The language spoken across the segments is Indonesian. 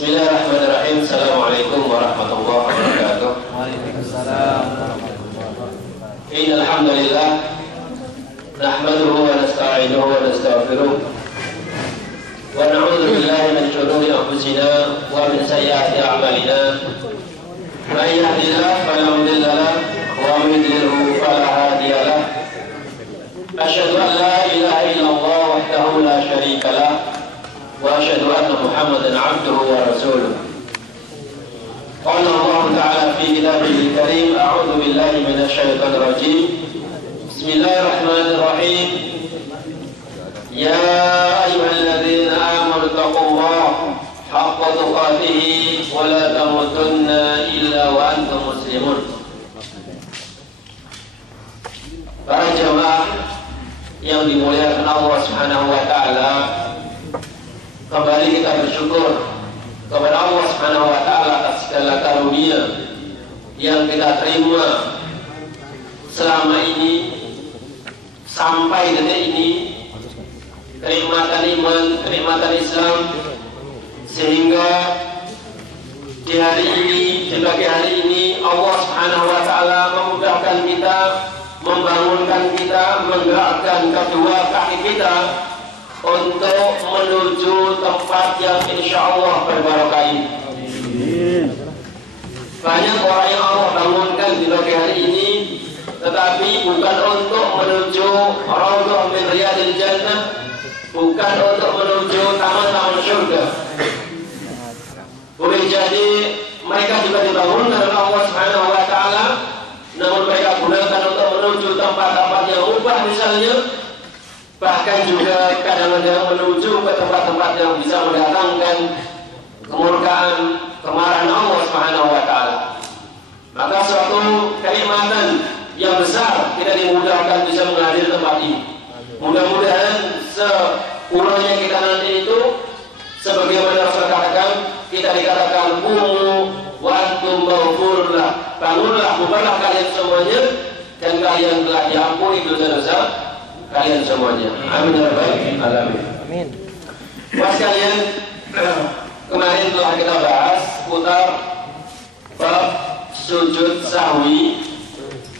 Bismillahirrahmanirrahim. Assalamualaikum warahmatullahi wabarakatuh. Waalaikumsalam warahmatullahi wabarakatuh. Innal hamdalillah nahmaduhu wa nasta'inuhu wa nastaghfiruh wa na'udzu billahi min shururi anfusina wa min sayyiati a'malina. May yahdihillahu fala mudilla lahu wa may yudlilhu fala hadiya lahu. Asyhadu an la ilaha illallah wahdahu la syarika lahu وأشهد أن محمدا عبده ورسوله. قال الله تعالى في كتابه الكريم: أعوذ بالله من الشيطان الرجيم. بسم الله الرحمن الرحيم. يا أيها الذين آمنوا اتقوا الله حق تقاته ولا تموتن إلا وأنتم مسلمون. Para jemaah yang dimuliakan Allah Subhanahu wa taala, kembali kita bersyukur kepada Allah Subhanahu wa taala atas segala karunia yang kita terima selama ini sampai detik ini, kenikmatan iman, kenikmatan Islam, sehingga di hari ini, di pagi hari ini Allah Subhanahu wa taala memudahkan kita, membangunkan kita, menggerakkan kedua kaki kita untuk menuju tempat yang insya Allah berbarokah ini. Banyak orang yang Allah bangunkan di pagi hari ini, tetapi bukan untuk menuju Raudhah min Riyadil Jannah, bukan untuk menuju taman-taman surga. Boleh jadi mereka juga dibangunkan oleh Allah Subhanahu wa taala, namun mereka gunakan untuk menuju tempat-tempat yang ubah misalnya, bahkan juga kadang-kadang menuju ke tempat-tempat yang bisa mendatangkan kemurkaan, kemarahan Allah Subhanahu wa taala. Maka suatu kenikmatan yang besar kita dimudahkan bisa menghadiri tempat ini. Mudah-mudahan sekurangnya kita nanti itu sebagaimana Rasul katakan, kita dikatakan qumu wa antum maghfurun, bangunlah, bubarlah kalian semuanya dan kalian telah diampuni dosa-dosa kalian semuanya. Amin ya rabbal alamin. Amin. Mas kalian, kemarin telah kita bahas putar bab sujud sahwi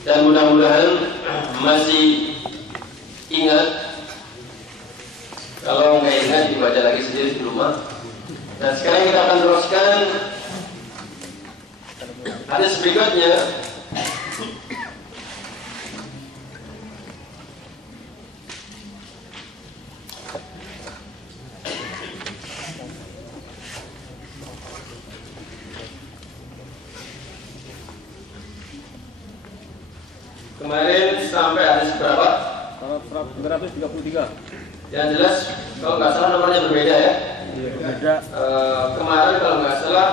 dan mudah-mudahan masih ingat. Kalau nggak ingat dibaca lagi sendiri di rumah. Dan sekarang kita akan teruskan hadis berikutnya. Kemarin sampai hadis berapa? 133. Yang jelas kalau nggak salah nomornya berbeda ya. Iya, berbeda. Kemarin kalau nggak salah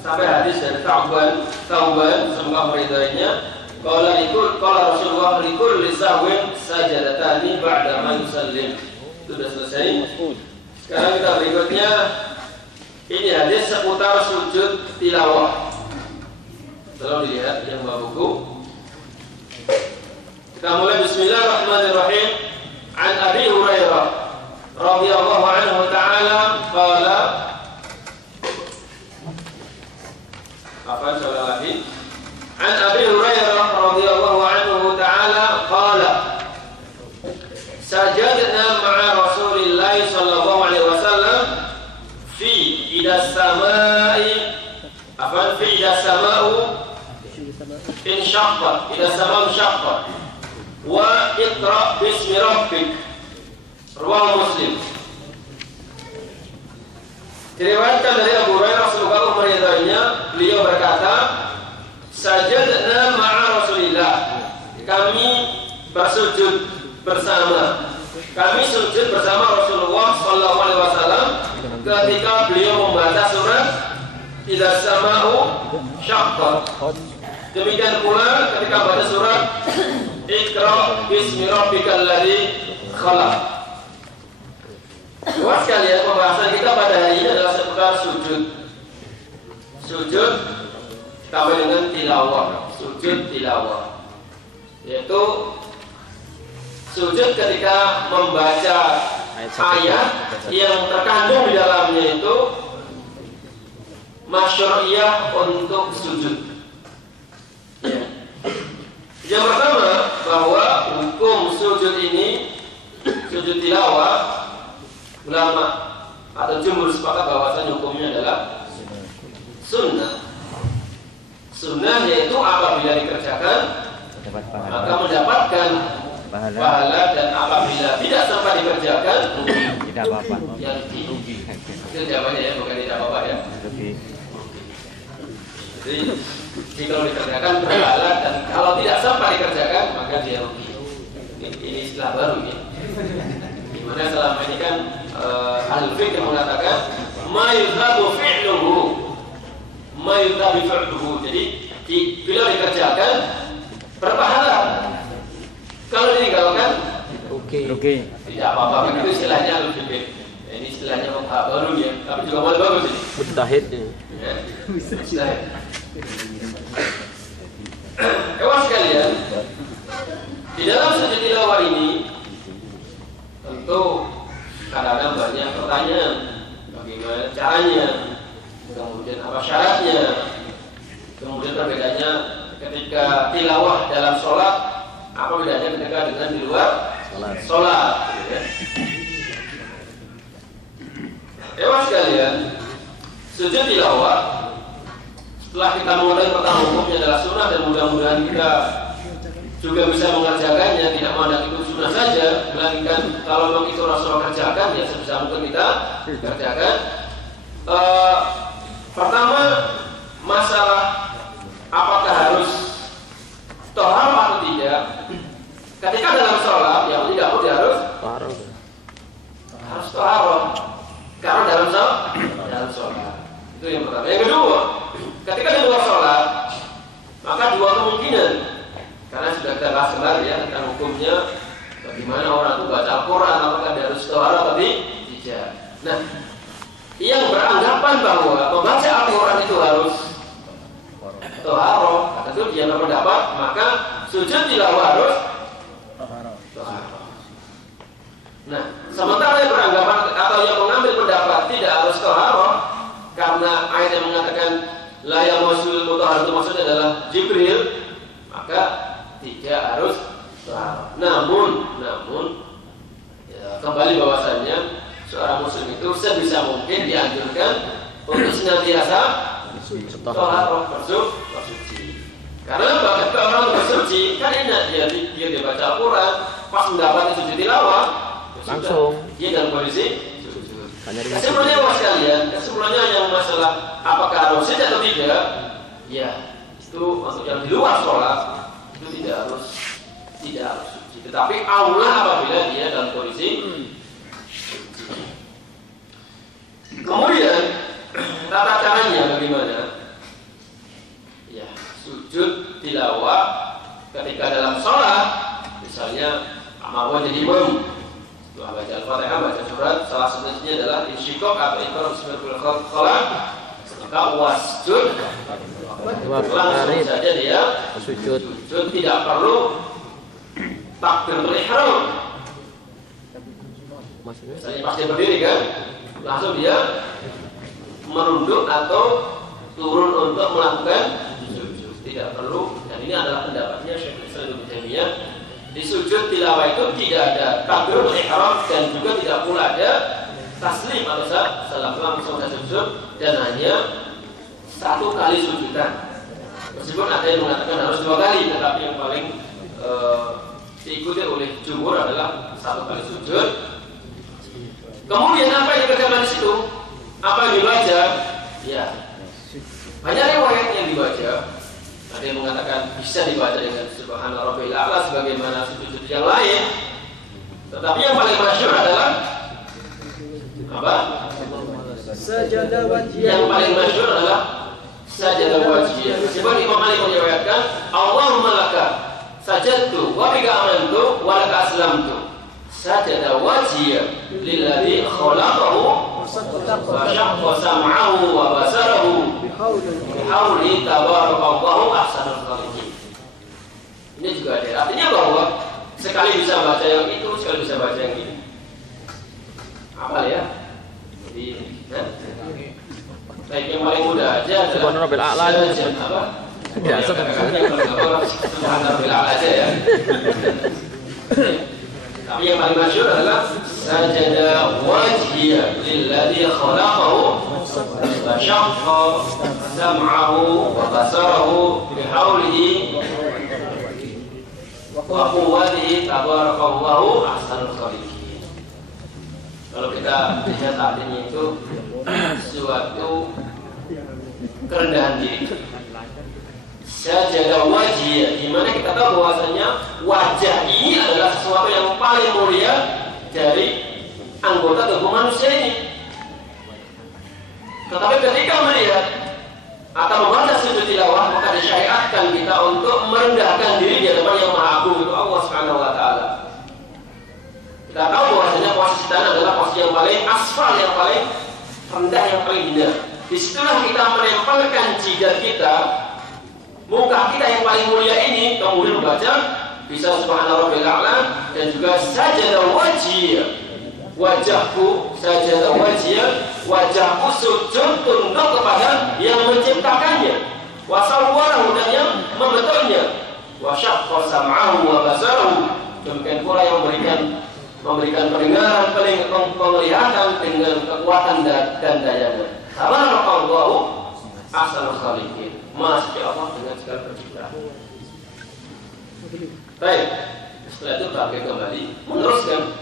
sampai hadis dari Tauban, semoga meridainya. Kalau Rasulullah likul lisahwin sajadatani ba'da ma yusallim. Itu sudah selesai. Sekarang kita berikutnya, ini hadis seputar sujud tilawah. Tolong dilihat yang bawa buku. Kita mulai. Bismillahirrahmanirrahim. An Abi Hurairah radhiyallahu anhu ta'ala qala, lagi. An Abi Hurairah radhiyallahu anhu ta'ala qala, sajadna ma'a Rasulillah sallallahu alaihi wasallam fi idas samai fi idas samau insyaqqat, idas samau insyaqqat wa iqra bismi rabbik. Riwayat Muslim. Diriwayatkan dari Abu Hurairah, semoga Allah meridainya, beliau berkata, sajadna ma'a Rasulillah, kami bersujud bersama, kami sujud bersama Rasulullah sallallahu alaihi wasallam ketika beliau membaca surat Idza sama'u syaqqat. Demikian pula ketika baca surat Iqra bismi rabbikal ladzi khalaq. Luas sekalian, pembahasan kita pada hari ini adalah seputar sujud. Sujud ditambah dengan tilawah. Sujud tilawah, yaitu sujud ketika membaca ayat yang terkandung di dalamnya itu masyru'iyah untuk sujud. Ya. Yang pertama, bahwa hukum sujud ini, sujud tilawah, ulama atau jumhur sepakat bahwasanya hukumnya adalah sunnah. Sunnah yaitu apabila dikerjakan maka mendapatkan pahala, dan apabila tidak sempat dikerjakan tidak apa-apa. ya rugi. Itu jawabannya ya, bukan tidak apa-apa ya. Jadi kalau dikerjakan berpahala, dan kalau tidak sempat dikerjakan maka dia rugi. Ini istilah baru ya. Dimana selama ini kan ahli fikih mengatakan ma yudhabu fi'luhu, ma yudhabu fi'luhu. Jadi bila dikerjakan berpahala, kalau ditinggalkan Rugi. tidak apa-apa. Itu istilahnya ahli fikih. Ini istilahnya baru ya, tapi juga boleh bagus ini. Mujtahid. Ya, mujtahid. Kawan sekalian, di dalam sujud tilawah ini tentu kadang-kadang banyak pertanyaan, bagaimana caranya, kemudian apa syaratnya, kemudian perbedaannya ketika tilawah dalam sholat, apa bedanya ketika dengan di luar sholat. Kawan sekalian, sujud tilawah setelah kita mengetahui pertama hukumnya adalah sunnah, dan mudah-mudahan kita juga bisa mengerjakannya, tidak mandang itu sunnah saja, melainkan kalau memang itu Rasulullah kerjakan ya sebisa mungkin kita kerjakan. Pertama, masalah apakah harus tohar atau tidak. Ketika dalam sholat yang tidak boleh harus tohar, karena dalam sholat itu yang pertama. Yang kedua, ketika di luar sholat, maka dua kemungkinan. Karena sudah kita bahas kemarin ya tentang hukumnya, bagaimana orang itu baca Al-Quran, apakah dia harus tohar atau tidak. Nah, yang beranggapan bahwa membaca Al-Quran itu harus tohar, tentu dia berpendapat maka sujud tilawah harus tohar. Nah, sementara yang beranggapan atau yang mengambil pendapat tidak harus tohar, karena ayat yang mengatakan la yamassul mutahhar itu maksudnya adalah Jibril, maka tidak harus tohar. Namun ya, kembali bahwasannya seorang muslim itu sebisa mungkin dianjurkan untuk senantiasa tohar, bersuci. Karena bagi orang bersuci kan enak, dia baca Al-Quran, pas mendapat sujud tilawah langsung dia dalam kondisi sujud. Kesimpulannya sekalian, kesimpulannya yang masalah apakah harus sujud atau tidak, ya itu untuk yang di luar sholat itu tidak harus suci. Tetapi aulah apabila dia dalam kondisi suci. Kemudian tata caranya bagaimana? Ya, sujud tilawah ketika dalam sholat, misalnya mau jadi imam, setelah baca Al-Fatihah, baca surat, salah satunya adalah insyikok atau ikrar bismillahil khalaq, maka wasjud, langsung saja dia sujud, tidak perlu takbiratul ihram. Misalnya pas dia berdiri kan, langsung dia merunduk atau turun untuk melakukan sujud, tidak perlu. Dan ini adalah pendapatnya Syekh Islam Ibnu Taimiyah. Di sujud tilawah itu tidak ada takbiratul ihram dan juga tidak pula ada taslim atau salam, langsung saja sujud dan hanya satu kali sujudan. Meskipun ada yang mengatakan harus dua kali, tetapi yang paling diikuti oleh jumhur adalah satu kali sujud. Kemudian apa yang dikerjakan di situ? Apa yang dibaca? Ya, banyak riwayat yang dibaca. Ada yang mengatakan bisa dibaca dengan Subhana Rabbil A'la sebagaimana sujud yang lain. Tetapi yang paling masyhur adalah apa? Sajadah wajhiyah. Yang paling masyhur adalah sajadah wajhiyah. Sebab Imam Malik meriwayatkan, Allahumma laka sajadtu wa bika amantu wa laka aslamtu. Sajadah wajhiyah lilladzi khalaqahu wa syaqqa sam'ahu wa basarahu bihauli tabarakallahu ahsanul khaliqin. Ini juga ada. Artinya bahwa sekali bisa baca yang itu, sekali bisa baca yang ini. Apa ya? Jadi, Baik yang paling mudah aja. Subhana rabbil a'la. Apa? Biasa kan. Subhana rabbil a'la aja ya. Tapi yang paling masyhur adalah sajada wajhiya lilladzi khalaqahu wa syaqqa sam'ahu wa basarahu bihaulihi wa quwwatihi tabarakallahu ahsanul khaliqin. Kalau kita lihat artinya itu suatu kerendahan diri. Sajada wajih, di mana kita tahu bahwasanya wajah ini adalah sesuatu yang paling mulia dari anggota tubuh manusia ini. Tetapi ketika melihat atau membaca sujud tilawah, maka disyariatkan kita untuk merendahkan diri di hadapan yang Maha Agung, itu Allah Subhanahu wa taala. Kita tahu bahwasanya posisi tanah adalah posisi yang paling asfal, yang paling rendah, yang paling hina. Disitulah kita menempelkan jidat kita, muka kita yang paling mulia ini, kemudian membaca bisa subhana rabbil a'la dan juga sajada wajhi, wajahku sajada wajhi, wajahku sujud tunduk kepada yang menciptakannya, wa sawwarahu, dan yang membentuknya, wa syaqqa sam'ahu wa basarahu, demikian pula yang memberikan pendengaran, penglihatan dengan kekuatan dan dayanya. Tabarakallahu ahsanul khaliqin. Masya Allah dengan segala penciptaan. Baik, setelah itu bangkit kembali, meneruskan.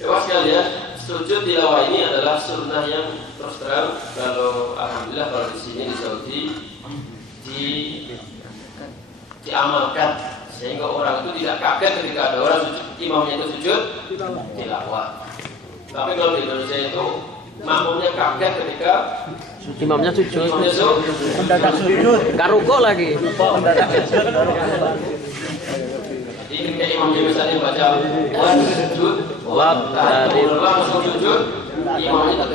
Coba sekalian, sujud tilawah ini adalah sunnah yang terus terang. Kalau alhamdulillah kalau di sini di Saudi diamalkan sehingga orang itu tidak kaget ketika ada orang sujud, imamnya itu sujud tilawah. Tapi kalau di Indonesia itu makmumnya kaget ketika Imamnya sujud. Mendadak sujud. Karuko lagi. Mendadak sujud. Ini kayak imam biasanya baca sujud, langsung sujud, imamnya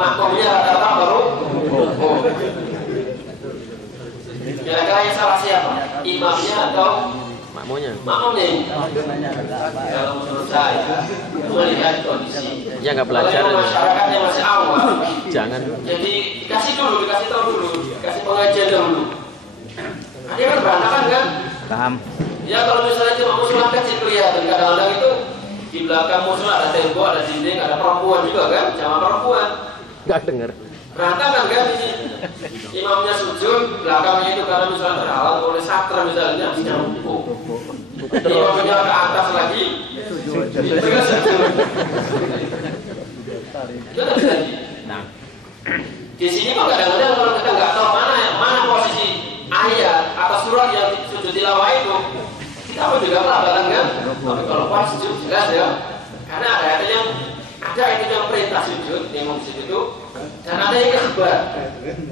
makmumnya rata-rata baru. Kira-kira yang salah siapa? Imamnya atau Makmumnya? Makmumnya ini. Kalau menurut saya melihat kondisi. Ya nggak belajar. Kalau masyarakatnya masih awal. Jangan. Jadi dikasih tahu dulu, dikasih pengajian dulu. Ada kan berantakan kan? Paham. Ya kalau misalnya cuma musola kecil kelihatan, kadang-kadang itu di belakang musola ada tembok, ada dinding, ada perempuan juga kan, jamaah perempuan. Nggak dengar. Berantakan kan ini. Imamnya sujud, belakangnya itu karena misalnya terhalang oleh sakra misalnya, nyambung. Imamnya ke atas lagi, sujud. Nah, di sini kok kadang-kadang kalau kita nggak tahu mana posisi ayat atau surat yang sujud tilawah itu, kita pun juga pelabatan kan. Tapi kalau pas sujud jelas ya, karena ada ayat yang perintah sujud, yang sujud itu, dan ada yang ikhbar.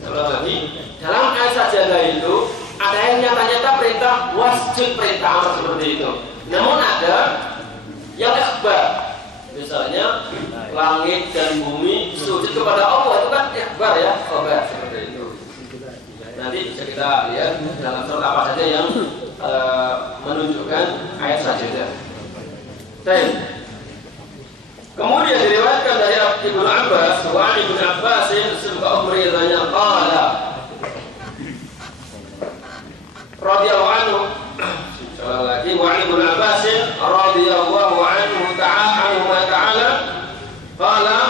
Kalau lagi dalam ayat sajadah itu ada yang nyata-nyata perintah wasjud, perintah seperti itu. Namun ada yang ikhbar. Misalnya langit dan bumi sujud kepada Allah, itu kan ikhbar ya, khabar seperti itu. Nanti bisa kita lihat dalam surat apa saja yang menunjukkan ayat sajadah. Baik. Kemudian diriwayatkan dari Ibnu Abbas, wa Ibnu Abbas sebuah beritanya qala radhiyallahu anhu. Sekali lagi, wa Ibnu Abbas radhiyallahu anhu ta'ala qala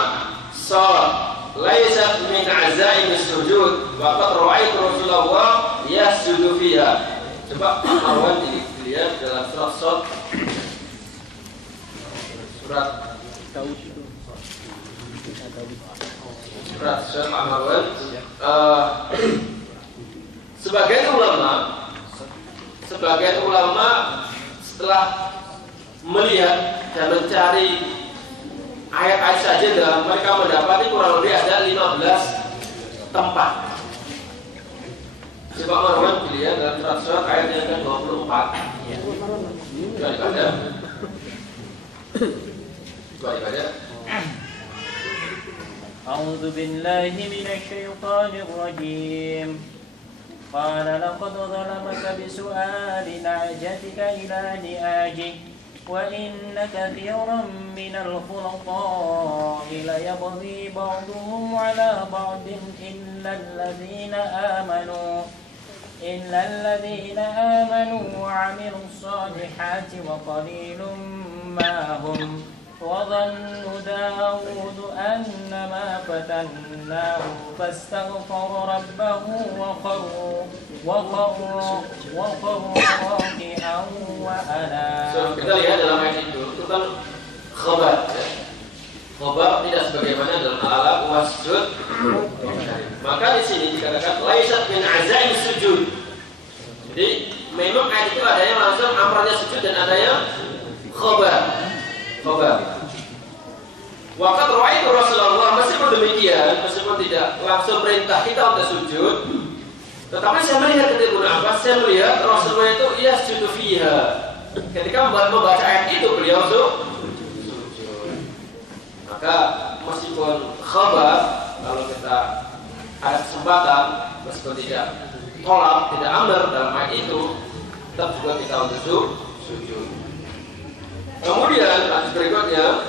salat laysat min azaim as-sujud wa qad ra'aytu Rasulullah yasjudu fiha. Coba Marwan dilihat dalam surat Al-Marwan. Sebagian ulama setelah melihat dan mencari ayat-ayat sajadah, mereka mendapati kurang lebih ada 15 tempat. Coba Marwan dilihat dalam surat ayat yang ke-24. أعوذ بالله من الشيطان الرجيم قال لقد ظلمك بسؤال نعجتك إلى نعاجه وإن كثيرا من الخلطاء ليبغي بعضهم على بعض إلا الذين آمنوا وعملوا الصالحات وقليل ما هم وظن داود أنما فتناه فاستغفر ربه وخر راكعا وأناب. Kita lihat dalam ayat itu kan khabar. Khabar tidak sebagaimana dalam alam wasjud. Maka di sini dikatakan laisat min azaim sujud. Jadi memang ayat itu adanya langsung amrnya sujud dan adanya khabar. Waqad ra'aitu Rasulullah, meskipun demikian, meskipun tidak langsung perintah kita untuk sujud, tetapi saya melihat ketika Ibnu Abbas, saya melihat Rasulullah itu yasjudu fiha. Ketika membaca ayat itu beliau sujud. Maka meskipun khabar, kalau kita ada kesempatan, meskipun tidak tolak, tidak amr dalam ayat itu, tetap juga kita untuk sujud. Kemudian hadis berikutnya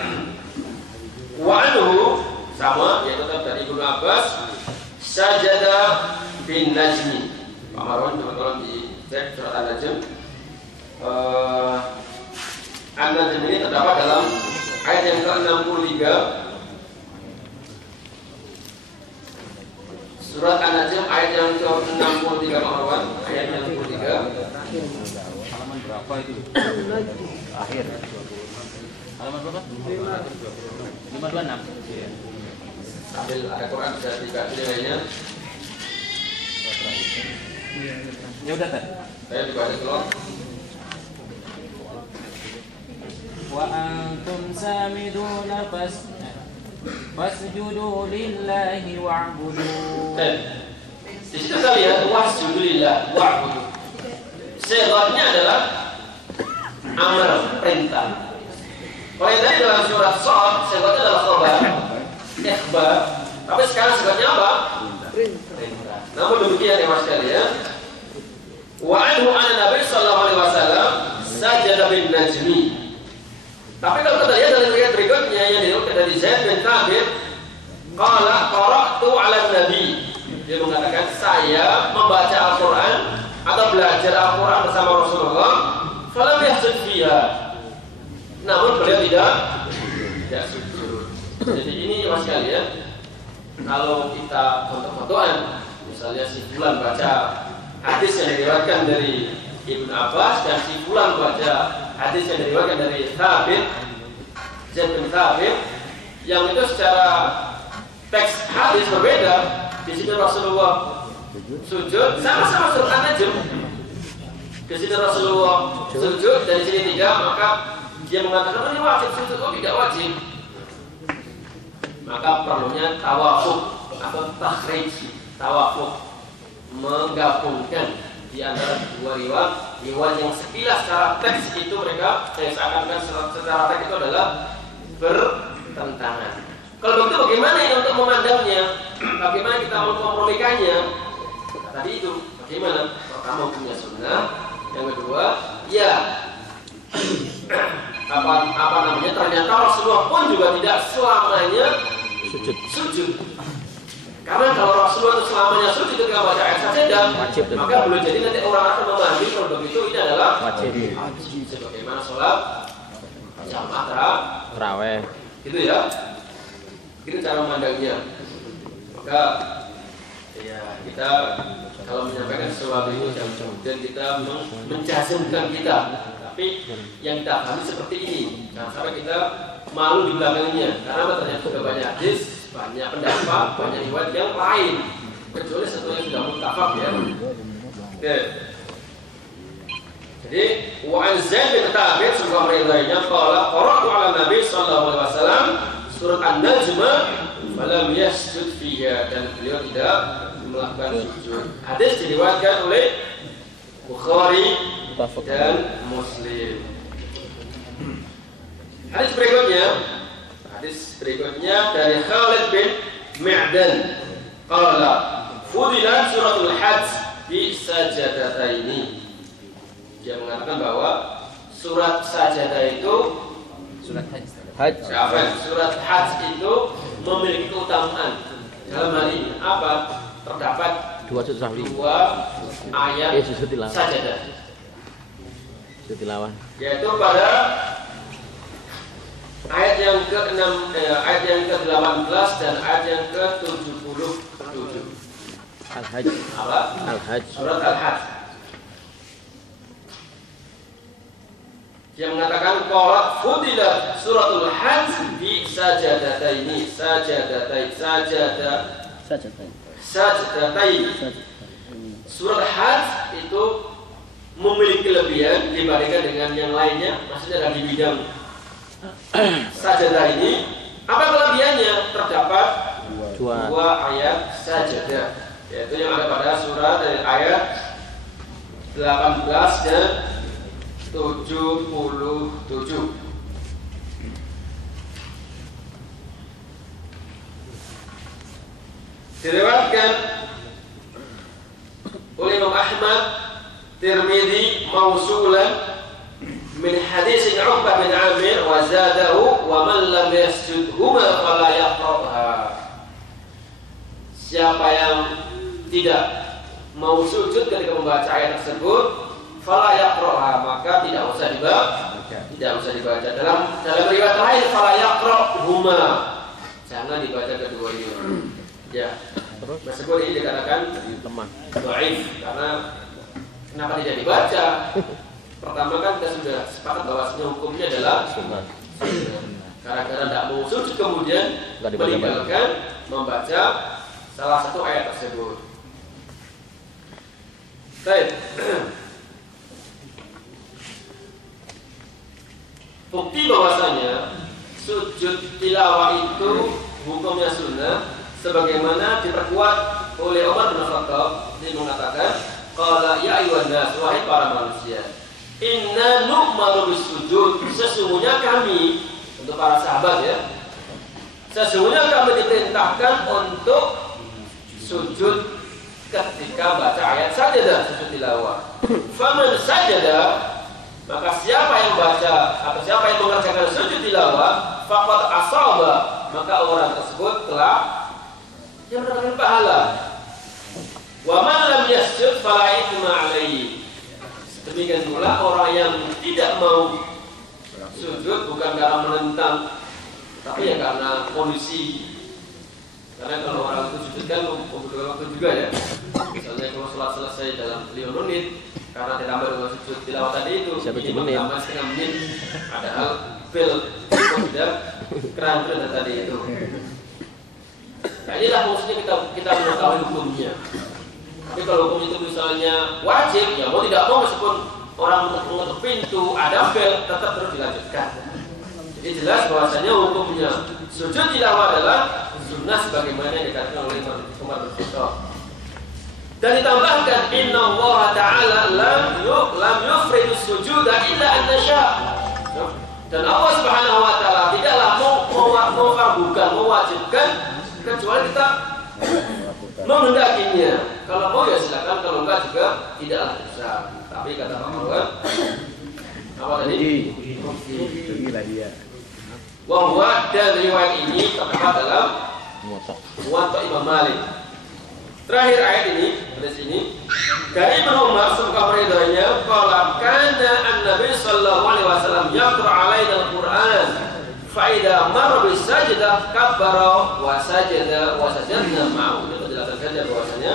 wa anhu sama yaitu tetap dari Ibnu Abbas sajada bin najmi. Pak Marwan teman-teman dicek surat An-Najm. An-Najm ini terdapat dalam ayat yang ke-63. Surat An-Najm ayat yang ke-63 Pak Marwan, ayat yang ke-63. Halaman berapa itu? Akhir. Halaman berapa? 526. Sambil ada Quran bisa dibaca nilainya. Ya udah Teh. Saya dibaca keluar. Wa antum samiduna fasjudu lillahi wa'budu. Di situ kita lihat wasjudu lillahi wa'budu. Sebabnya adalah amr, perintah. Kalau yang tadi dalam surat Shad, sebabnya adalah khabar, ikhbar. Tapi sekarang sebabnya apa? Perintah. Namun demikian ya mas sekalian, wa anhu anna Nabi sallallahu alaihi wasallam sajada bin najmi. Tapi kalau kita lihat dalam riwayat berikutnya yang diriwayatkan dari Zaid bin Thabit, qala qara'tu 'ala nabi. Dia mengatakan saya membaca Al-Qur'an atau belajar Al-Quran bersama Rasulullah, falam yasjud fiha. Namun beliau tidak sujud. Jadi ini mas sekalian, kalau kita foto-fotoan, misalnya si fulan baca hadis yang diriwayatkan dari Ibnu Abbas dan si fulan baca hadis yang diriwayatkan dari Zaid bin Thabit, yang itu secara teks hadis berbeda. Di sini Rasulullah sujud, sama-sama surat An-Najm. Di sini Rasulullah sujud dan di sini tidak, maka dia mengatakan ini wajib sujud, tidak wajib. Maka perlunya tawafuk atau takhrij, tawafuk, menggabungkan di antara dua riwayat yang sekilas secara teks itu mereka seakan-akan secara teks itu adalah bertentangan. Kalau begitu bagaimana ini untuk memandangnya? Bagaimana kita mengkompromikannya? Tadi itu bagaimana? Pertama hukumnya sunnah, yang kedua ya apa namanya, ternyata Rasulullah pun juga tidak selamanya sujud. Karena kalau Rasulullah itu selamanya sujud ketika baca ayat sajadah, maka boleh jadi nanti orang akan memahami kalau begitu ini adalah wajib. Sebagaimana sholat jamaah tarawih, gitu ya. Itu cara memandangnya. Maka ya kita kalau menyampaikan sesuatu itu jangan kemudian kita menjazmkan kita, tapi yang kita pahami seperti ini. Jangan sampai kita malu di belakangnya, karena ternyata sudah banyak hadis, banyak pendapat, banyak riwayat yang lain, kecuali satu yang sudah muttafaq ya. Oke. Jadi wa an Zaid bin Thabit sebuah riwayatnya qala qara'tu 'ala Nabi sallallahu alaihi wasallam surat An-Najm falam yasjud fiha, dan beliau tidak melakukan sujud. Hadis diriwayatkan oleh Bukhari dan Muslim. Hadis berikutnya dari Khalid bin Ma'dan qala fudilat suratul Hajj bi sajadataini. Dia mengatakan bahwa surat sajadah itu Surat Hajj. surat Hajj itu memiliki keutamaan. Dalam hal ini apa? Terdapat Dua sujud sahwi. dua ayat Sujud tilawah. sajadah, Sujud tilawah. yaitu pada ayat yang ke-6, ayat yang ke-18 dan ayat yang ke-77. Al-Hajj. Apa? Al-Hajj. Surat Al-Hajj. Yang mengatakan qalat fudilat suratul Hajj bi sajadataini sajadatain. Surat Hajj itu memiliki kelebihan dibandingkan dengan yang lainnya, maksudnya dari bidang sajadah ini. Apa kelebihannya? Terdapat dua ayat sajadah, yaitu yang ada pada surat dari ayat 18 dan 77. Diriwayatkan oleh Imam Ahmad, Tirmidzi mausulan min hadis Uqbah bin Amir wa zadahu wa man lam yasjudhuma fala yaqra'ha. Siapa yang tidak mau sujud ketika membaca ayat tersebut, fala yaqra'ha, maka tidak usah dibaca. Dalam riwayat lain fala yaqra'huma, jangan dibaca keduanya. Ya, meskipun ini dikatakan Lemah. dhaif, karena kenapa tidak dibaca? Pertama kan kita sudah sepakat bahwasanya hukumnya adalah sunnah. Karena tidak mau sujud kemudian meninggalkan membaca salah satu ayat tersebut. Baik. Bukti bahwasanya sujud tilawah itu hukumnya sunnah, sebagaimana diperkuat oleh Umar bin Khattab. Dia mengatakan, qala ya ayyuhan nas, wahai para manusia, inna nu'maru bisujud, sesungguhnya kami, untuk para sahabat ya, sesungguhnya kami diperintahkan untuk sujud ketika baca ayat sajadah, sujud tilawah. Faman sajadah, maka siapa yang baca atau siapa yang mengerjakan sujud tilawah, faqad asaba, maka orang tersebut telah yang mendapatkan pahala. Wa man lam yasjud fala ithma alaihi. Demikian pula orang yang tidak mau sujud bukan karena menentang, tapi ya karena kondisi. Karena kalau orang itu sujud kan membutuhkan waktu juga ya. Misalnya kalau sholat selesai dalam 5 menit, karena ditambah dengan sujud tilawah tadi itu tambah setengah menit, padahal bel sudah keran tadi itu. Nah, inilah maksudnya kita mengetahui hukumnya. Tapi kalau hukum itu misalnya wajib, ya mau tidak mau meskipun orang mengetuk pintu ada bel, tetap terus dilanjutkan. Jadi jelas bahwasanya hukumnya sujud tilawah adalah sunnah sebagaimana yang dikatakan oleh Umar bin Khattab. Dan ditambahkan inna Allah Ta'ala lam yufridu sujuda illa an nasya. Dan Allah Subhanahu wa Ta'ala tidaklah mewajibkan, kecuali kita menghendakinya. Kalau mau ya silakan, kalau enggak juga tidaklah bisa. Tapi kata Pak Marwan, apa tadi? Gila dia. Wahwa, dan riwayat ini terdapat dalam Muwatta Imam Malik. Terakhir ayat ini di sini dari Ibnu Umar, semoga meridhoinya, qala kana an-nabi sallallahu alaihi wasallam yaqra alaina al-Qur'an fa idza marra bis sajdah kabbara wa sajada wa sajadna ma'ahu. Itu penjelasan saja bahwasanya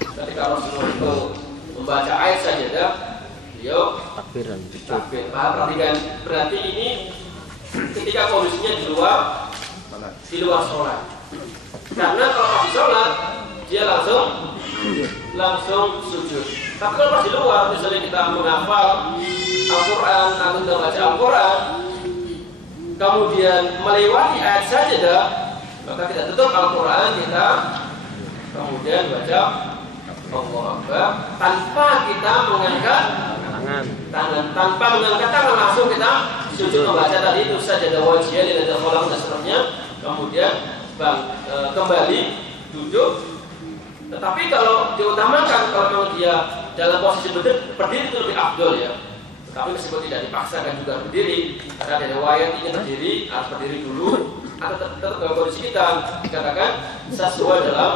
ketika Rasulullah itu membaca ayat sajadah, beliau takbir. Perhatikan, berarti ini ketika kondisinya di luar sholat. Karena kalau pas di sholat dia langsung sujud. Tapi kalau pas di luar, misalnya kita menghafal Al-Quran atau kita baca Al-Quran, kemudian melewati ayat sajadah, maka kita tutup Al-Quran, kita kemudian baca Allahu Akbar tanpa kita mengangkat tangan, tanpa mengangkat tangan, langsung kita sujud membaca tadi itu sajadah wajhiyah dan ada kholam dan seterusnya. Kemudian kembali duduk. Tetapi kalau diutamakan, kalau memang dia dalam posisi berdiri itu lebih afdol ya. Tapi meskipun tidak dipaksakan juga berdiri, karena ada riwayat ingin berdiri, harus berdiri dulu, atau tetap dalam kondisi kita dikatakan sesuai dalam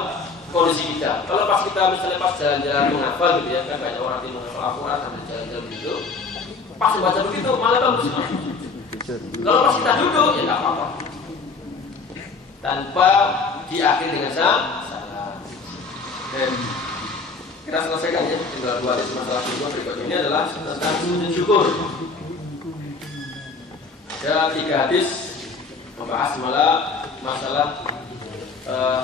kondisi kita. Kalau pas kita misalnya pas jalan-jalan menghafal gitu ya, kan banyak orang yang menghafal Al-Quran sambil jalan-jalan begitu, pas membaca begitu malah bagus. Kalau pas kita duduk ya nggak apa-apa, tanpa diakhiri dengan salah. Dan kita selesaikan ya, tinggal 2 hadis masalah syukur. Berikutnya ini adalah tentang sujud syukur. Ada 3 hadis membahas masalah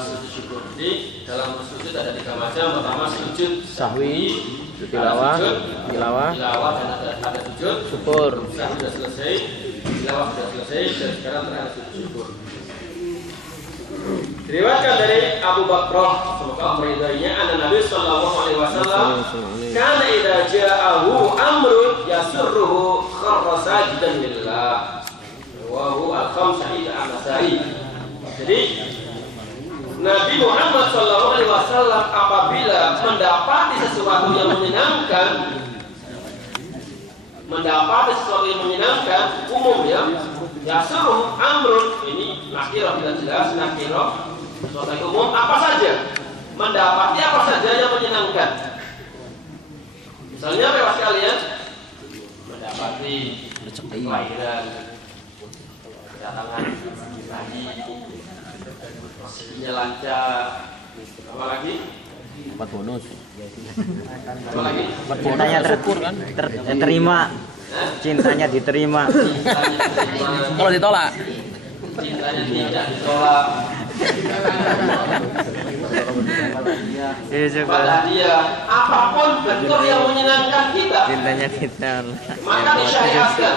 sujud syukur. Jadi dalam sujud ada 3 macam. Pertama sujud Sahwi, tilawah, dan ada sujud syukur. Sahwi sudah selesai, tilawah sudah selesai, dan sekarang terakhir sujud syukur. Diriwayatkan dari Abu Bakrah, semoga meridainya, anna Nabi sallallahu alaihi wasallam kana idza ja'ahu amrun yasurruhu kharra sajidan lillah. Wa huwa al-khamsah al-Nasai. Jadi Nabi Muhammad sallallahu alaihi wasallam apabila mendapati sesuatu yang menyenangkan, umum ya. Yasurruhu amrun, ini nakirah tidak jelas, nakirah sesuatu yang umum, apa saja, mendapati apa saja yang menyenangkan. Misalnya apa sekalian? Mendapati kelahiran, kedatangan bayi, rezekinya lancar, apa lagi? Dapat bonus. Apa lagi? Cintanya terima. Cintanya diterima. Kalau ditolak, Cintanya tidak ditolak. Pada dia, apapun bentuk yang menyenangkan kita, Cintanya ditolak. maka disyariatkan.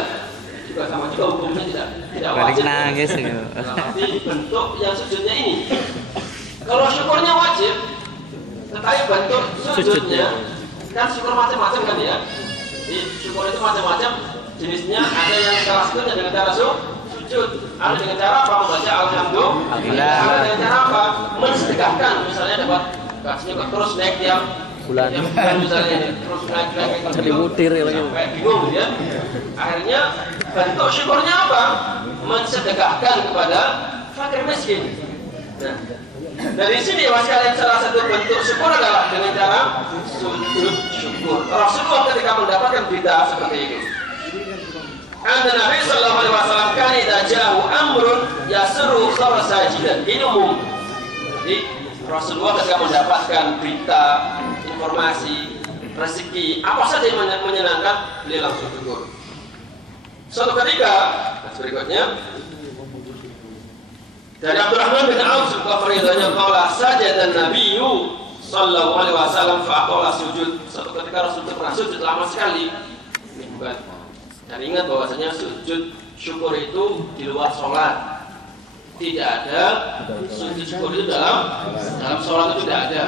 Juga sama juga hukumnya tidak Balik wajib. nangis gitu. Tapi bentuk yang sujudnya ini. Kalau syukurnya wajib, tetapi bentuk sujudnya kan syukur macam-macam kan ya. Jadi syukur itu macam-macam jenisnya. Ada yang cara sujudnya dengan cara sujud, ada dengan cara apa? Membaca alhamdulillah. Ada dengan cara apa? Mensedekahkan, misalnya dapat gajinya terus naik tiap bulan. Misalnya terus naik Jadi mutir lagi. sampai bingung ya. Akhirnya bentuk syukurnya apa? Mensedekahkan kepada fakir miskin. Nah, dari sini sekalian salah satu bentuk syukur adalah dengan cara sujud syukur. Rasulullah ketika mendapatkan berita seperti itu, anna Nabi sallallahu alaihi wasallam kana idza ja'ahu amrun yasru kharra sajidan. Ini umum. Jadi Rasulullah ketika mendapatkan berita, informasi, rezeki, apa saja yang menyenangkan, beliau langsung syukur. Suatu ketika, berikutnya dari Abdurrahman bin Auf sebuah perintahnya qala sajadan nabiyyu sallallahu alaihi wasallam fa qala sujud. Suatu ketika Rasulullah pernah sujud lama sekali. Ini bukan. Dan ingat bahwasanya sujud syukur itu di luar sholat. Tidak ada sujud syukur itu dalam sholat itu tidak ada.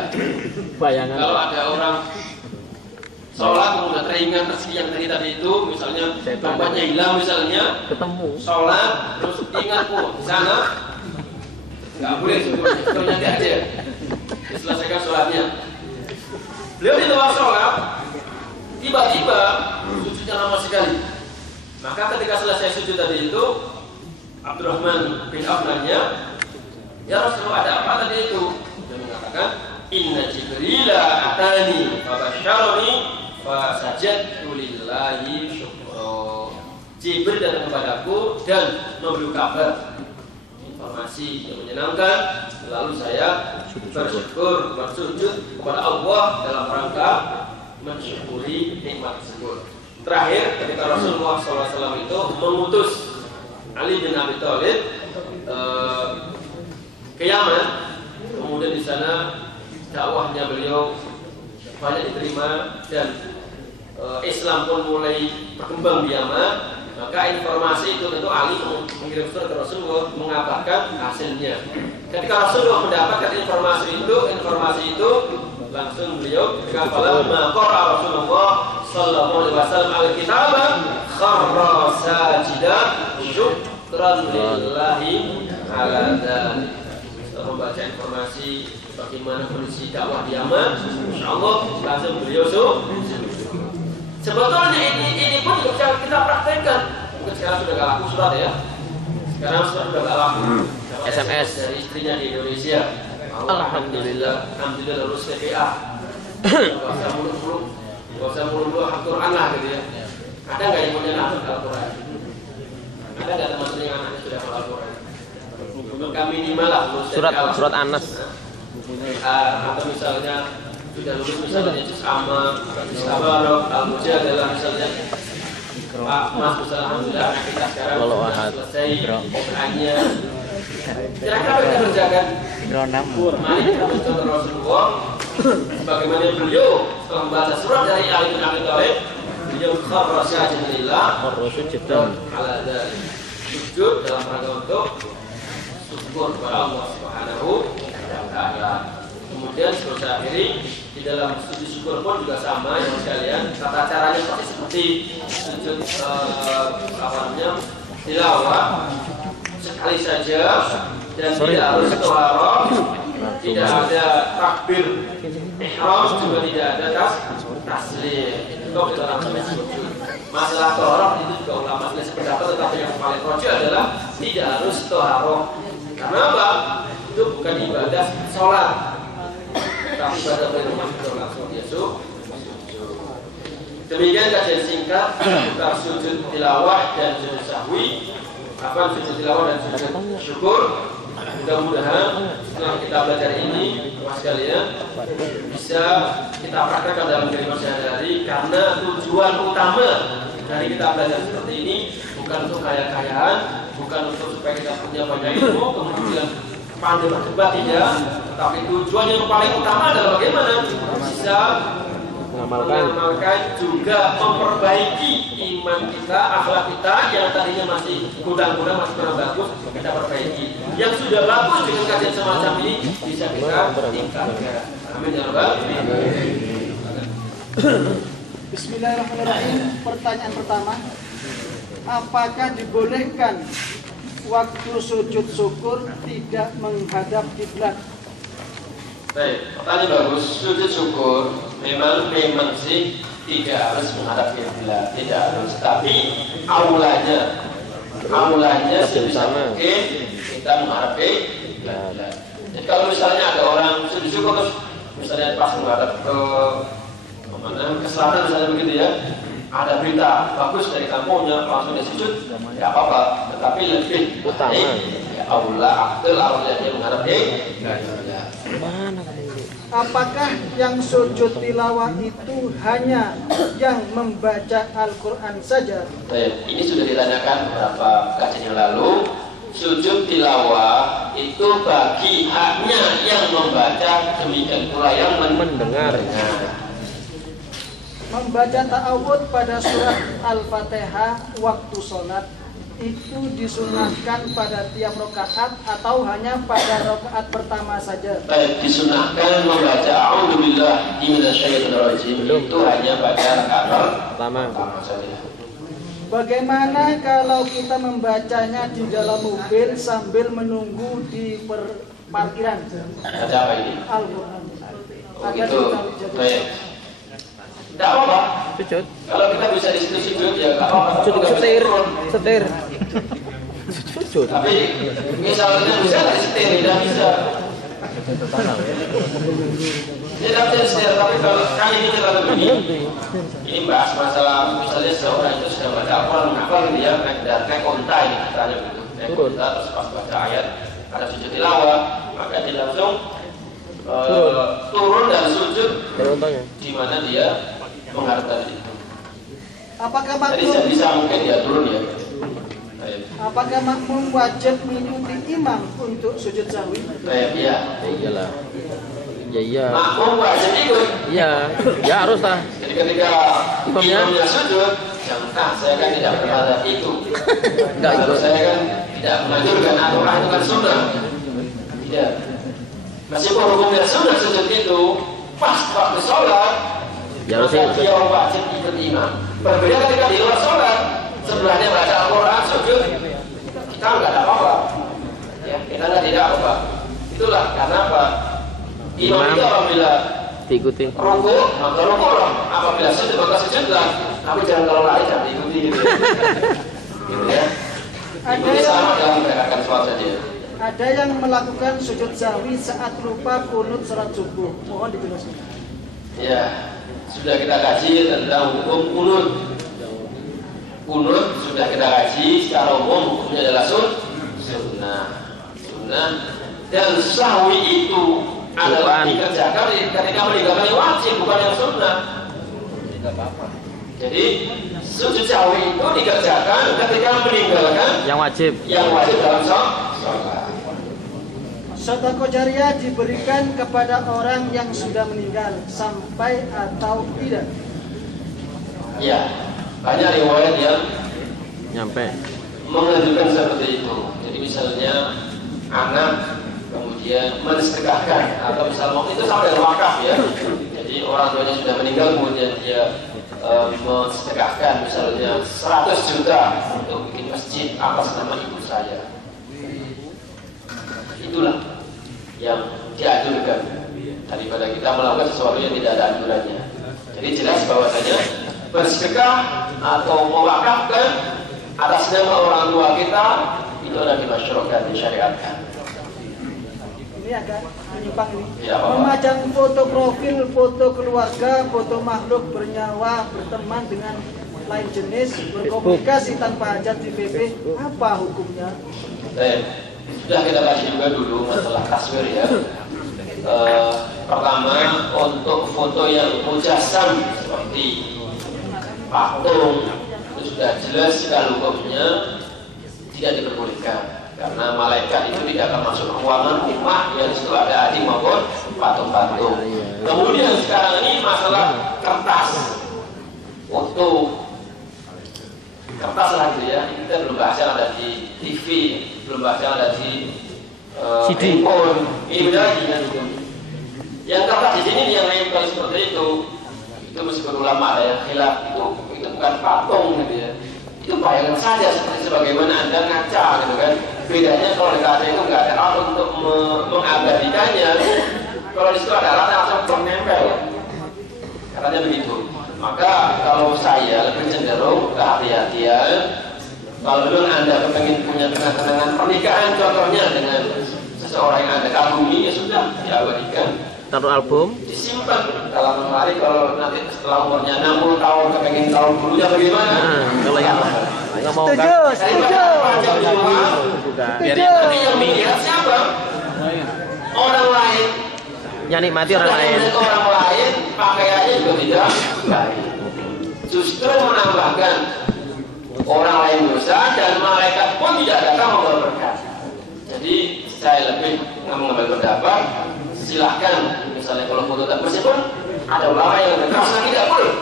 Bayangan. Kalau ada orang sholat kemudian teringat rezeki yang tadi itu, misalnya dompetnya hilang misalnya, Ketemu. sholat terus ingat di sana, nggak boleh syukurnya nanti aja diselesaikan sholatnya. Beliau di luar sholat tiba-tiba sujudnya lama sekali. Maka ketika selesai sujud tadi itu, Abdurrahman bin Auf nanya, ya Rasulullah, ada apa tadi itu? Dia mengatakan, inna Jibrila atani fabasyarani fasajadtu lillahi syukra. Jibril datang kepadaku dan memberi kabar, informasi yang menyenangkan, lalu saya bersyukur, bersujud kepada Allah dalam rangka mensyukuri nikmat tersebut. Terakhir, ketika Rasulullah SAW itu mengutus Ali bin Abi Thalib ke Yaman, kemudian di sana dakwahnya beliau banyak diterima dan Islam pun mulai berkembang di Yaman. Maka informasi itu tentu Ali mengirim surat ke Rasulullah mengabarkan hasilnya. Ketika Rasulullah mendapatkan informasi itu langsung beliau ketika falamma qara'a Rasulullah sallallahu alaihi wasallam al-kitaba kharra sajidan syukran lillahi ala dzalik. Setelah membaca informasi bagaimana kondisi dakwah di Yaman, insyaallah langsung beliau Sebetulnya ini pun juga bisa kita praktekkan. Mungkin sekarang sudah gak laku surat ya. Sekarang sudah gak laku. SMS dari istrinya di Indonesia. Alhamdulillah. Alhamdulillah lulus TPA. Gak usah mulu-mulu Al-Quran lah gitu ya. Ada nggak yang punya anak Al-Quran? Ada nggak teman-teman yang anaknya sudah Al-Quran? Kami minimal lah lulus Surat Anas. Atau misalnya sudah lulus misalnya juz amma, juz tabarok, al-mujadalah misalnya. Pak Mas, alhamdulillah anak kita sekarang sudah selesai Qurannya. Kira-kira apa kita kerjakan? Mari kita mencontoh Rasulullah. Sebagaimana beliau setelah membaca surat dari Ali bin Abi Thalib, beliau kharra sajidan lillah, ala dzalik, sujud dalam rangka untuk syukur kepada Allah Subhanahu wa taala. Kemudian seterusnya akhiri di dalam sujud syukur pun juga sama ya sekalian. Tata caranya seperti sujud tilawah sekali saja dan tidak harus toharoh, tidak ada takbir ihram, juga tidak ada taslim. Itu dalam sujud. Masalah toharoh itu juga ulama sependapat, tetapi yang paling rajih adalah tidak harus toharoh. Karena apa? Itu bukan ibadah sholat, tapi ibadah berumah sudah langsung biasa. Demikian kajian singkat tentang sujud tilawah dan sujud sahwi. Apa sujud tilawah dan sujud syukur. Mudah-mudahan setelah kita belajar ini, Mas sekalian, bisa kita praktekkan dalam kehidupan sehari-hari. Karena tujuan utama dari kita belajar seperti ini bukan untuk kaya-kayaan, bukan untuk supaya kita punya banyak ilmu, kemudian pandai berdebat tidak, tetapi tujuan yang paling utama adalah bagaimana bisa mengamalkan juga memperbaiki iman kita, akhlak kita yang tadinya masih kurang-kurang, masih kurang bagus, kita perbaiki. Yang sudah bagus dengan kajian semacam ini bisa kita tingkatkan. Amin ya rabbal alamin. Bismillahirrahmanirrahim. Pertanyaan pertama, apakah dibolehkan waktu sujud syukur tidak menghadap kiblat? Baik, pertanyaan bagus. Sujud syukur memang sih tidak harus menghadap kiblat, tidak harus. Tapi aulanya sebisa mungkin kita menghadap kiblat. Jadi kalau misalnya ada orang sujud syukur terus misalnya pas menghadap ke selatan misalnya begitu ya, ada berita bagus dari kampungnya langsung dia sujud, ya apa-apa. Tetapi lebih utama ya Allah yang menghadap kiblat. Apakah yang sujud tilawah itu hanya yang membaca Al-Quran saja? Ini sudah ditanyakan beberapa kajian yang lalu. Sujud tilawah itu bagi haknya yang membaca, demikian pula yang mendengar. Membaca ta'awud pada surat Al-Fatihah waktu sholat itu disunahkan pada tiap rakaat atau hanya pada rakaat pertama saja? Baik, disunahkan membaca a'udzubillah minasyaitonirrajim itu hanya pada rakaat pertama saja. Bagaimana kalau kita membacanya di dalam mobil sambil menunggu di parkiran? Baca apa ini? Al-Quran. Oh gitu. Baik. Tidak apa-apa. Sujud. Kalau kita bisa di situ sujud ya nggak apa-apa. Setir. Sujud. Tapi misalnya bisa nggak setir? Tidak bisa. Tidak bisa setir. Tapi kalau kali ini terlalu begini, ini bahas masalah misalnya seorang itu sedang baca Al-Quran, menghafal gitu ya, naik onta ini misalnya begitu, naik onta terus pas baca ayat ada sujud tilawah, maka dia langsung turun dan sujud di mana dia menghadap tadi. Apakah Jadi makmum bisa mungkin dia turun ya. Apakah makmum wajib mengikuti imam untuk sujud sahwi? Iya. Iyalah. Iya. Makmum wajib ikut. Iya, ya harus lah. Jadi ketika imamnya sujud, jangan saya kan tidak berada itu. Enggak ikut. Saya kan tidak menganjurkan aturan itu kan sunnah. Tidak. Meskipun hukumnya sunnah sujud itu pas waktu sholat, ya harus ikut. dia wajib ikut imam. Berbeda ketika di luar sholat, sebelahnya baca Al-Quran sujud, kita nggak ada apa-apa. Ya, kita tidak apa-apa. Itulah karena apa? Imam itu apabila diikuti. rukuk, maka rukuklah. Apabila sujud, maka sujudlah. Tapi jangan kalau lari jangan diikuti gitu ya. Gitu ya. Ikuti sama dalam menegakkan sholat saja. Ada yang melakukan sujud sahwi saat lupa kunut sholat subuh. Mohon dijelaskan. Ya, sudah kita kaji tentang hukum kunut. Kunut sudah kita kaji secara umum hukumnya adalah sunnah. Dan sahwi itu adalah dikerjakan ketika meninggalkan yang wajib, bukan yang sunnah. Jadi sujud sahwi itu dikerjakan ketika meninggalkan Yang wajib. dalam sholat. Sedekah jariah diberikan kepada orang yang sudah meninggal sampai atau tidak? Ya, banyak riwayat yang Nyampe. mengajukan seperti itu. Jadi misalnya anak kemudian mensedekahkan atau misalnya itu sampai wakaf ya. Jadi orang tuanya sudah meninggal kemudian dia mensedekahkan misalnya 100 juta untuk bikin masjid atas nama ibu saya. Itulah yang dianjurkan daripada kita melakukan sesuatu yang tidak ada anjurannya. Jadi jelas bahwasanya bersedekah atau mewakafkan atas nama orang tua kita itu adalah dimasyru'kan, disyariatkan. Ini agak menyimpang ini. Ya, Pak. Memajang foto profil, foto keluarga, foto makhluk bernyawa, berteman dengan lain jenis, berkomunikasi tanpa hajat di PP, apa hukumnya? Sudah kita kasih juga dulu masalah taswir ya. Pertama untuk foto yang mujassam seperti patung itu sudah jelas sekali hukumnya tidak diperbolehkan karena malaikat itu tidak akan masuk ke ruangan rumah yang di situ ada adik maupun patung-patung. Kemudian sekarang ini masalah kertas foto kertas lah gitu ya, kita belum bahas yang ada di TV, belum bahas yang ada di handphone, ini udah lagi kan itu. Yang kertas di sini yang nempel seperti itu meskipun ulama ada yang khilaf itu bukan patung gitu ya. Itu bayangkan saja seperti sebagaimana Anda ngaca gitu kan. Bedanya kalau di kaca itu nggak ada alat untuk mengabadikannya. Kalau di situ ada alat yang langsung menempel. Katanya begitu. Maka kalau saya lebih cenderung kehati-hatian. Kalau dulu Anda ingin punya kenangan pernikahan contohnya dengan seseorang yang Anda kagumi, ya sudah diabadikan. Taruh album. Disimpan dalam lemari. Kalau nanti setelah umurnya 60 tahun kepengen tahun dulunya bagaimana? Kalau yang nggak mau Setuju, setuju. Jadi nanti yang melihat siapa? Orang lain. yang nikmati orang lain. Orang lain pakaiannya juga tidak baik. Justru menambahkan orang lain dosa dan malaikat pun tidak datang membawa berkat. Jadi saya lebih mengambil pendapat, silahkan misalnya kalau foto tak meskipun ada ulama yang berkata tidak boleh.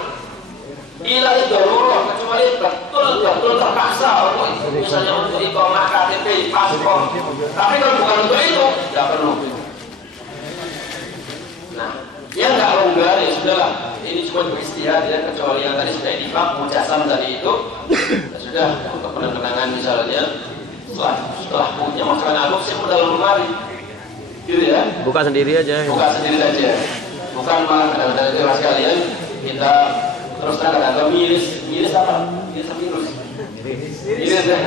Ilah itu darurat kecuali betul terpaksa untuk misalnya untuk iqamah KTP, paspor. Tapi kalau bukan untuk itu, tidak perlu. Nah, yang nggak longgar ya sudahlah. Ini cuma beristihad ya, kecuali yang tadi sudah difak, mujasam tadi itu ya sudah untuk kenang-kenangan misalnya. Setelah punya masukan album, saya dalam lemari, gitu ya. Buka sendiri aja. Buka sendiri saja. Bukan malah kadang-kadang itu sekalian kita terus kadang-kadang miris apa? Miris ya.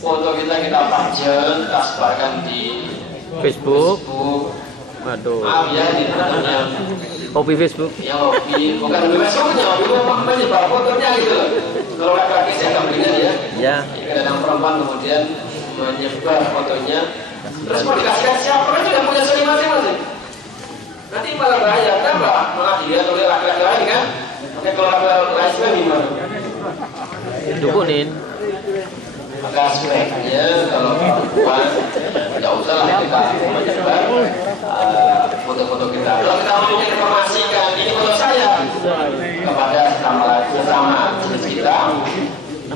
Foto kita pajang, kita sebarkan di Facebook. Waduh. Maaf ya, di namanya Hobi Facebook. ya hobi, bukan hobi Facebooknya, hobi menyebar fotonya gitu. Kalau laki-laki saya akan berikan ya. Ya. Kadang perempuan kemudian menyebar fotonya. Terus mau dikasihkan siapa? Kan sudah punya suami masing-masing. Nanti malah bahaya, kenapa? Malah dilihat oleh laki-laki lain kan? Oke, kalau laki-laki lain juga gimana? Dukunin. Maka sebaiknya kalau perempuan tidak usahlah kita menyebar foto-foto kita. Kalau kita mau informasikan ini foto saya kepada sesama jenis kita,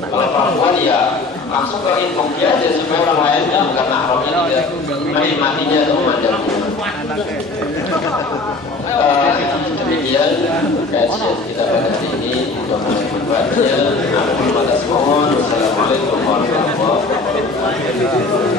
kalau perempuan ya langsung ke info dia aja supaya orang lain yang bukan mahramnya tidak menikmatinya atau memandangnya. Demikian kajian kita pada hari ini, mudah-mudahan bermanfaat. Assalamualaikum warahmatullahi wabarakatuh.